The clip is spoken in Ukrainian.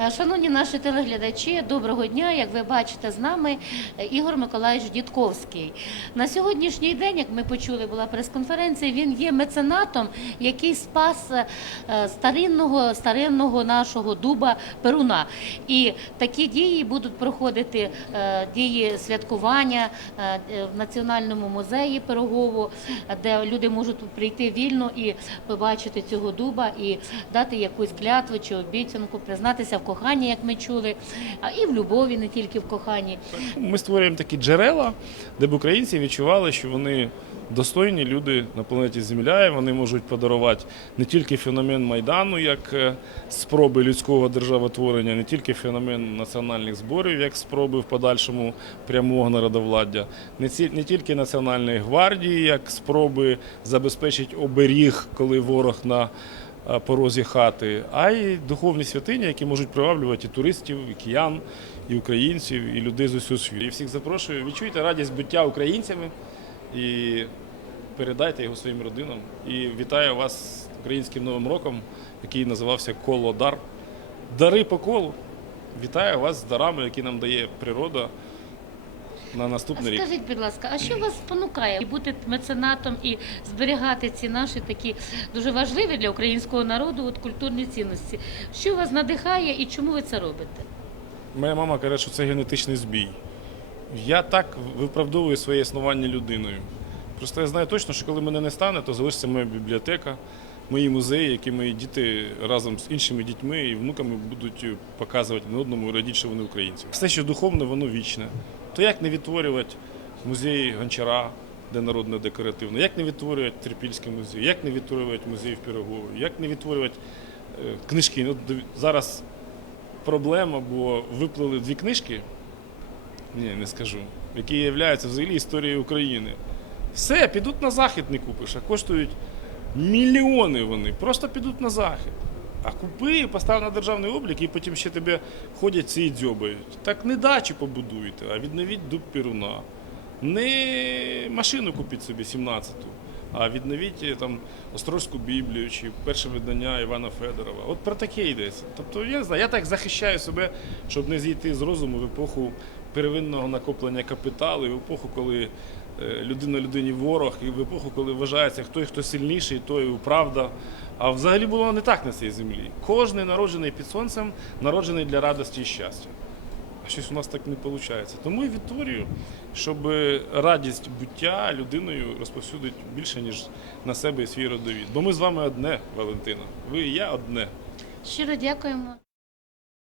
Е, Шановні наші телеглядачі, доброго дня. Як ви бачите, з нами е, Ігор Миколаївич Дідковський. На сьогоднішній день, як ми почули, була прес-конференція. Він є меценатом, який спас е, старинного старинного нашого дуба Перуна. І такі дії будуть проходити дії святкування в національному музеї Пирогово, де люди можуть прийти вільно і побачити цього дуба і дати якусь клятву чи обіцянку, признатися коханні, як ми чули, а і в любові, не тільки в коханні. Ми створюємо такі джерела, де б українці відчували, що вони достойні люди на планеті Земля, і вони можуть подарувати не тільки феномен Майдану, як е, спроби людського державотворення, не тільки феномен національних зборів, як спроби в подальшому прямого народовладдя, не, не тільки Національної гвардії, як спроби забезпечити оберіг, коли ворог на порозі хати, а й духовні святині, які можуть приваблювати і туристів, і киян, і українців, і людей з усього світу. І всіх запрошую, відчуйте радість буття українцями і передайте його своїм родинам. І вітаю вас українським новим роком, який називався Коло Дар. Дари по колу. Вітаю вас з дарами, які нам дає природа на наступний рік. скажіть, будь ласка, а що вас спонукає і бути меценатом і зберігати ці наші такі дуже важливі для українського народу от культурні цінності? Що вас надихає і чому ви це робите? Моя мама каже, що це генетичний збій. Я так виправдовую своє існування людиною. Просто я знаю точно, що коли мене не стане, то залишиться моя бібліотека, мої музеї, які мої діти разом з іншими дітьми і внуками будуть показувати не одному і що вони українці. Все, що духовне, воно вічне. То як не відтворювати музей Гончара, де народне декоративне, як не відтворювати Трипільський музей, як не відтворювати музей в Пірогові, як не відтворювати е, книжки. Диві- зараз проблема, бо виплили дві книжки, ні, не скажу, які являються взагалі історією України. Все, підуть на захід не купиш, а коштують мільйони вони. Просто підуть на захід. А купи, постав на державний облік і потім ще тебе ходять ці і дзьобають. Так не дачу побудуйте, а відновіть дуб Перуна. Не машину купіть собі 17-ту, а відновіть е, там Острозьку Біблію чи перше видання Івана Федорова. От про таке йдеться. Тобто, я не знаю, я так захищаю себе, щоб не зійти з розуму в епоху первинного накоплення капіталу, в епоху, коли людина людині ворог, і в епоху, коли вважається, хто хто сильніший, той правда. А взагалі було не так на цій землі. Кожний народжений під сонцем народжений для радості і щастя. А щось у нас так не виходить. Тому і відтворюю, щоб радість буття людиною розповсюдить більше, ніж на себе і свій родовід. Бо ми з вами одне, Валентина. Ви і я одне. Щиро дякуємо.